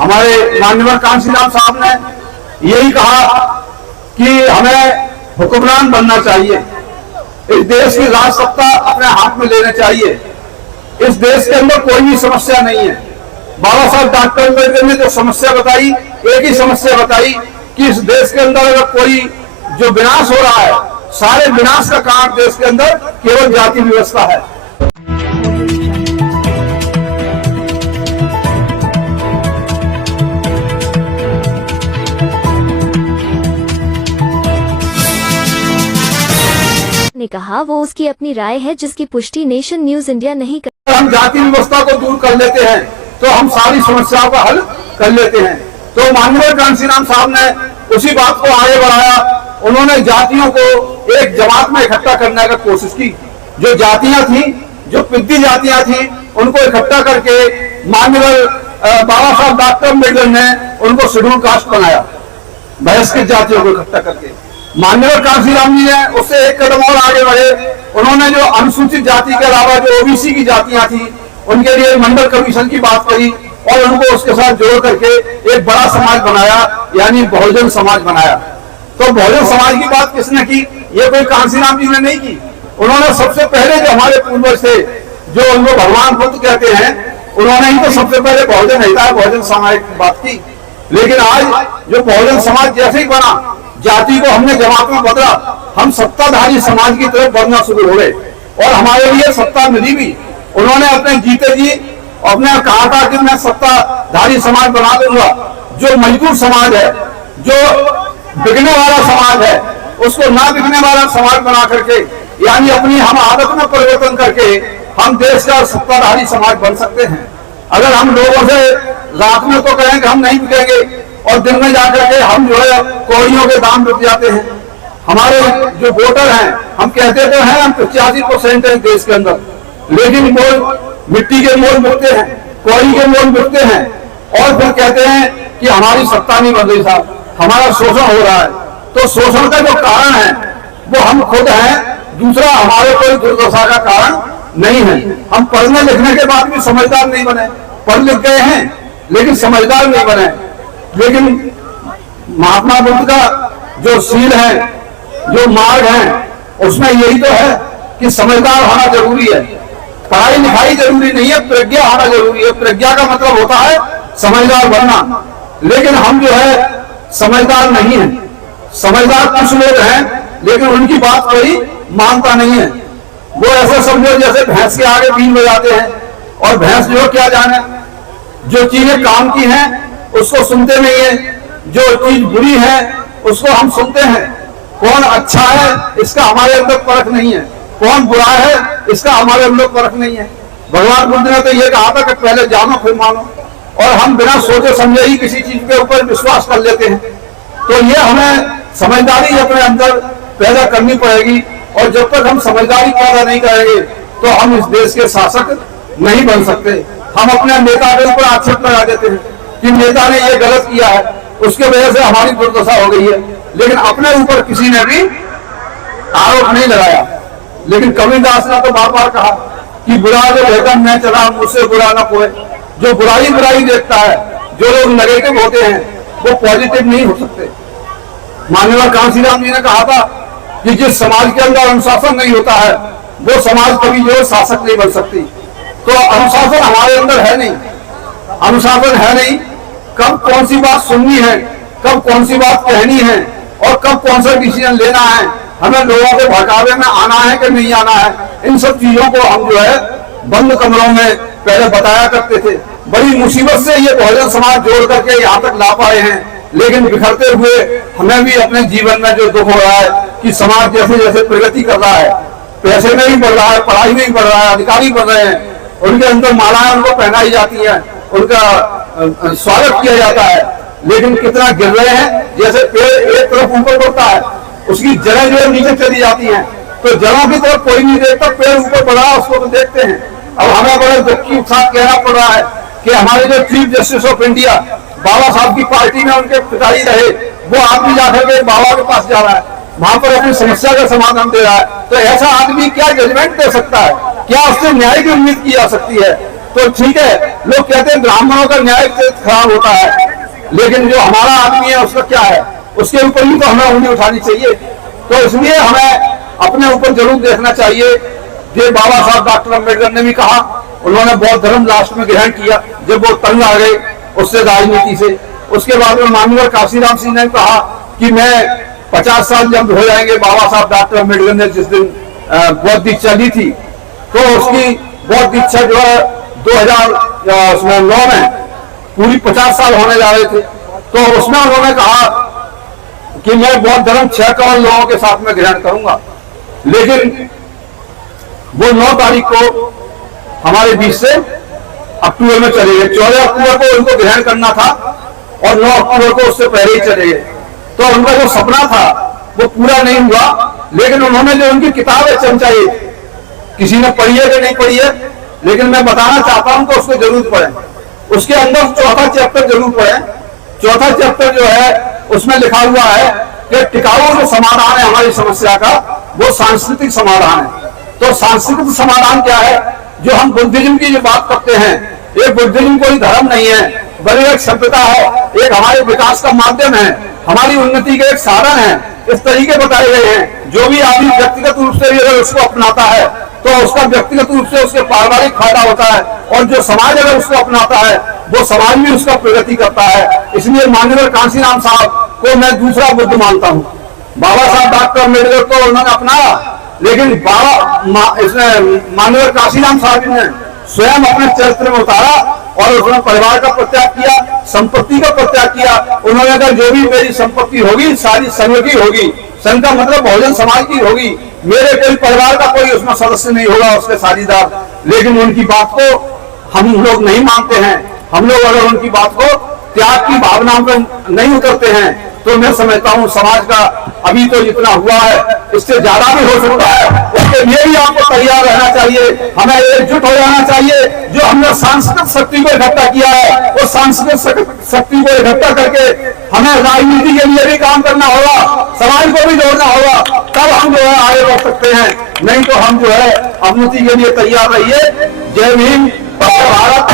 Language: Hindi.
हमारे माननीय कांशीराम साहब ने यही कहा कि हमें हुक्मरान बनना चाहिए, इस देश की राज सत्ता अपने हाथ में लेना चाहिए। इस देश के अंदर कोई भी समस्या नहीं है। बाबा साहब डॉक्टर अम्बेडकर ने जो समस्या बताई, एक ही समस्या बताई कि इस देश के अंदर अगर कोई जो विनाश हो रहा है, सारे विनाश का कारण देश के अंदर केवल जाति व्यवस्था है। ने कहा वो उसकी अपनी राय है जिसकी पुष्टि नेशन न्यूज इंडिया नहीं कर। हम जाति व्यवस्था को दूर कर लेते हैं तो हम सारी समस्याओं का हल कर लेते हैं। तो माननीय कांशीराम साहब ने उसी बात को आगे बढ़ाया। उन्होंने जातियों को एक जमात में इकट्ठा करने की कोशिश की। जो जातियां थी, जो पिद्दी जातियां थी, उनको इकट्ठा करके माननीय बाबा साहब डॉक्टर अम्बेडकर ने उनको शेड्यूल कास्ट बनाया, बहिष्कृत जातियों को इकट्ठा करके। माननीय कांशीराम जी ने उससे एक कदम और आगे बढ़े। उन्होंने जो अनुसूचित जाति के अलावा जो ओबीसी की जातियां थी, उनके लिए मंडल कमीशन की बात करी और उनको उसके साथ जोड़ करके एक बड़ा समाज बनाया, यानी बहुजन समाज बनाया। तो बहुजन समाज की बात किसने की? ये कोई कांशीराम जी ने नहीं की। उन्होंने सबसे पहले जो हमारे पूर्वज थे, जो उनको भगवान बुद्ध कहते हैं, उन्होंने ही तो सबसे पहले बहुजन हिताय बहुजन समाज की बात की। लेकिन आज जो बहुजन समाज जैसे ही बना, जाति को हमने जमात में बदला, हम सत्ताधारी समाज की तरफ बढ़ना शुरू हो गए। और हमारे लिए सत्ता मिली भी। उन्होंने अपने जीते जी अपने कहा था कि मैं सत्ताधारी समाज बना दूंगा। जो मजदूर समाज है, जो बिकने वाला समाज है, उसको ना बिकने वाला समाज बना करके, यानी अपनी हम आदत में परिवर्तन करके हम देश का सत्ताधारी समाज बन सकते हैं। अगर हम लोगों से रात में तो कहें कि हम नहीं बिकेंगे और दिन में जाकर के हम जो है कौड़ियों के दाम बिक जाते हैं। हमारे जो वोटर हैं, हम कहते तो हैं हम 85% है देश के अंदर, लेकिन मोल मिट्टी के मोल बिकते हैं, कौड़ी के मोल बिकते हैं और फिर कहते हैं कि हमारी सत्ता नहीं बन रही साहब, हमारा शोषण हो रहा है। तो शोषण का जो कारण है वो हम खुद हैं, दूसरा हमारे कोई दुर्दशा का कारण नहीं है। हम पढ़ने लिखने के बाद भी समझदार नहीं बने, पढ़ लिख गए हैं लेकिन समझदार नहीं बने। लेकिन महात्मा बुद्ध का जो सील है, जो मार्ग है, उसमें यही तो है कि समझदार होना जरूरी है। पढ़ाई लिखाई जरूरी नहीं है, प्रज्ञा होना जरूरी है। प्रज्ञा का मतलब होता है समझदार बनना। लेकिन हम जो है समझदार नहीं है। समझदार कुछ लोग हैं लेकिन उनकी बात कोई मानता नहीं है। वो ऐसे समझो जैसे भैंस के आगे बीन बजाते हैं और भैंस जो क्या जाने, जो चीजें काम की हैं उसको सुनते नहीं है, जो चीज बुरी है उसको हम सुनते हैं। कौन अच्छा है इसका हमारे अंदर परख नहीं है, कौन बुरा है इसका हमारे अंदर परख नहीं है। भगवान बुद्ध ने तो ये कहा था कि पहले जानो फिर मानो, और हम बिना सोचे समझे ही किसी चीज के ऊपर विश्वास कर लेते हैं। तो ये हमें समझदारी अपने अंदर पैदा करनी पड़ेगी, और जब तक हम समझदारी पैदा नहीं करेंगे तो हम इस देश के शासक नहीं बन सकते। हम अपने नेता के ऊपर आक्षेप लगा देते हैं कि नेता ने ये गलत किया है, उसके वजह से हमारी दुर्दशा हो गई है, लेकिन अपने ऊपर किसी ने भी आरोप नहीं लगाया। लेकिन कबीरदास ने तो बार बार कहा कि बुरा जो लेकर मैं चला मुझसे बुरा ना कोई। जो बुराई बुराई देखता है, जो लोग नेगेटिव होते हैं, वो पॉजिटिव नहीं हो सकते। माननीय कांशीराम जी ने कहा था कि जिस समाज के अंदर अनुशासन नहीं होता है, वो समाज कभी जो शासक नहीं बन सकती। तो अनुशासन हमारे अंदर है नहीं, अनुशासन है नहीं। कब कौन सी बात सुननी है, कब कौन सी बात कहनी है और कब कौन सा डिसीजन लेना है, हमें लोगों के भड़कावे में आना है कि नहीं आना है, इन सब चीजों को हम जो है बंद कमरों में पहले बताया करते थे। बड़ी मुसीबत से ये बहुजन समाज जोड़ करके यहाँ तक ला पाए हैं। लेकिन बिखरते हुए हमें भी अपने जीवन में जो दुख हो रहा है कि समाज जैसे जैसे प्रगति कर रहा है, पैसे में भी बढ़ रहा है, पढ़ाई में भी बढ़ रहा है, अधिकारी बढ़ रहे हैं, उनके अंदर मालाएं उनको पहनाई जाती है, उनका स्वागत किया जाता है, लेकिन कितना गिर रहे हैं। जैसे पेड़ एक तरफ ऊपर बढ़ता है, उसकी जड़ें जो नीचे चली जाती हैं, तो जड़ों की तरफ कोई नहीं देखता, पेड़ ऊपर बढ़ा उसको तो देखते हैं। अब हमें बड़े दुख के साथ कहना पड़ रहा है कि हमारे जो चीफ जस्टिस ऑफ इंडिया बाबा साहब की पार्टी में उनके पिताजी रहे, वो आदमी जाकर के बाबा के पास जा रहा है, वहां पर अपनी समस्या का समाधान दे रहा है। तो ऐसा आदमी क्या जजमेंट दे सकता है, क्या उससे न्याय की उम्मीद की जा सकती है? तो ठीक है, लोग कहते हैं ब्राह्मणों का न्याय खराब होता है, लेकिन जो हमारा आदमी है उसका क्या है, उसके ऊपर ही तो हमें उंगली उठानी चाहिए। तो इसलिए हमें अपने ऊपर जरूर देखना चाहिए। ये बाबा साहब डॉक्टर अम्बेडकर ने भी कहा, उन्होंने बौद्ध धर्म लास्ट में ग्रहण किया जब वो तंग आ गए उससे, राजनीति से। उसके बाद में माननीय काशीराम सिंह ने कहा कि मैं 50 साल जब हो जाएंगे, बाबा साहब डॉक्टर अम्बेडकर ने जिस दिन बौद्ध दीक्षा ली थी, तो उसकी बौद्ध दीक्षा जो है 2009 में पूरी 50 साल होने जा रहे थे। तो उसमें उन्होंने कहा कि मैं बौद्ध धर्म 6 करोड़ लोगों के साथ में ग्रहण करूंगा, लेकिन वो 9 तारीख को हमारे बीच से अक्टूबर में चले गए। 14 अक्टूबर को उनको ग्रहण करना था और 9 अक्टूबर को उससे पहले ही चले गए। तो उनका जो सपना था वो पूरा नहीं हुआ। लेकिन उन्होंने जो उनकी किताब है चमचाई, किसी ने पढ़ी है कि नहीं पढ़ी है, लेकिन मैं बताना चाहता हूं कि उसको जरूर पढ़ें। उसके अंदर 4था चैप्टर जरूर पढ़ें। 4था चैप्टर जो है उसमें लिखा हुआ है कि टिकाऊ जो समाधान है हमारी समस्या का, वो सांस्कृतिक समाधान है। तो सांस्कृतिक समाधान क्या है? जो हम बुद्धिज्म की जो बात करते हैं, ये बुद्धिज्म कोई धर्म नहीं है, बल्कि एक सभ्यता है, एक हमारे विकास का माध्यम है, हमारी उन्नति के एक साधन है। इस तरीके बताए गए हैं। जो भी आदमी व्यक्तिगत रूप से अगर उसको अपनाता है तो उसका व्यक्तिगत रूप से उसके पारिवारिक फायदा होता है, और जो समाज अगर उसको अपनाता है वो समाज भी उसका प्रगति करता है। इसलिए माननीय कांशीराम साहब को मैं दूसरा बुद्ध मानता हूँ। बाबा साहब डॉक्टर अम्बेडकर को उन्होंने अपनाया, लेकिन माननीय कांशीराम साहब ने स्वयं अपने चरित्र में उतारा और उसने परिवार का परित्याग किया, संपत्ति का परित्याग किया। उन्होंने कहा जो भी मेरी संपत्ति होगी सारी संघ की होगी। संघ का मतलब बहुजन समाज की होगी, मेरे कोई परिवार का कोई उसमें सदस्य नहीं होगा, उसके साझेदार। लेकिन उनकी बात को हम लोग नहीं मानते हैं। हम लोग अगर उनकी बात को त्याग की भावना में नहीं उतरते हैं तो मैं समझता हूं समाज का अभी तो जितना हुआ है इससे ज्यादा भी हो सकता है। उसके लिए भी आपको तैयार रहना चाहिए, हमें एकजुट हो जाना चाहिए। जो हमने सांस्कृतिक शक्ति को इकट्ठा किया है, वो सांस्कृतिक शक्ति को इकट्ठा करके हमें राजनीति के लिए भी काम करना होगा, समाज को भी जोड़ना होगा, तब हम जो है आगे बढ़ सकते हैं। नहीं तो हम जो है अवनति के लिए तैयार रहिए। जय भीम, भारत।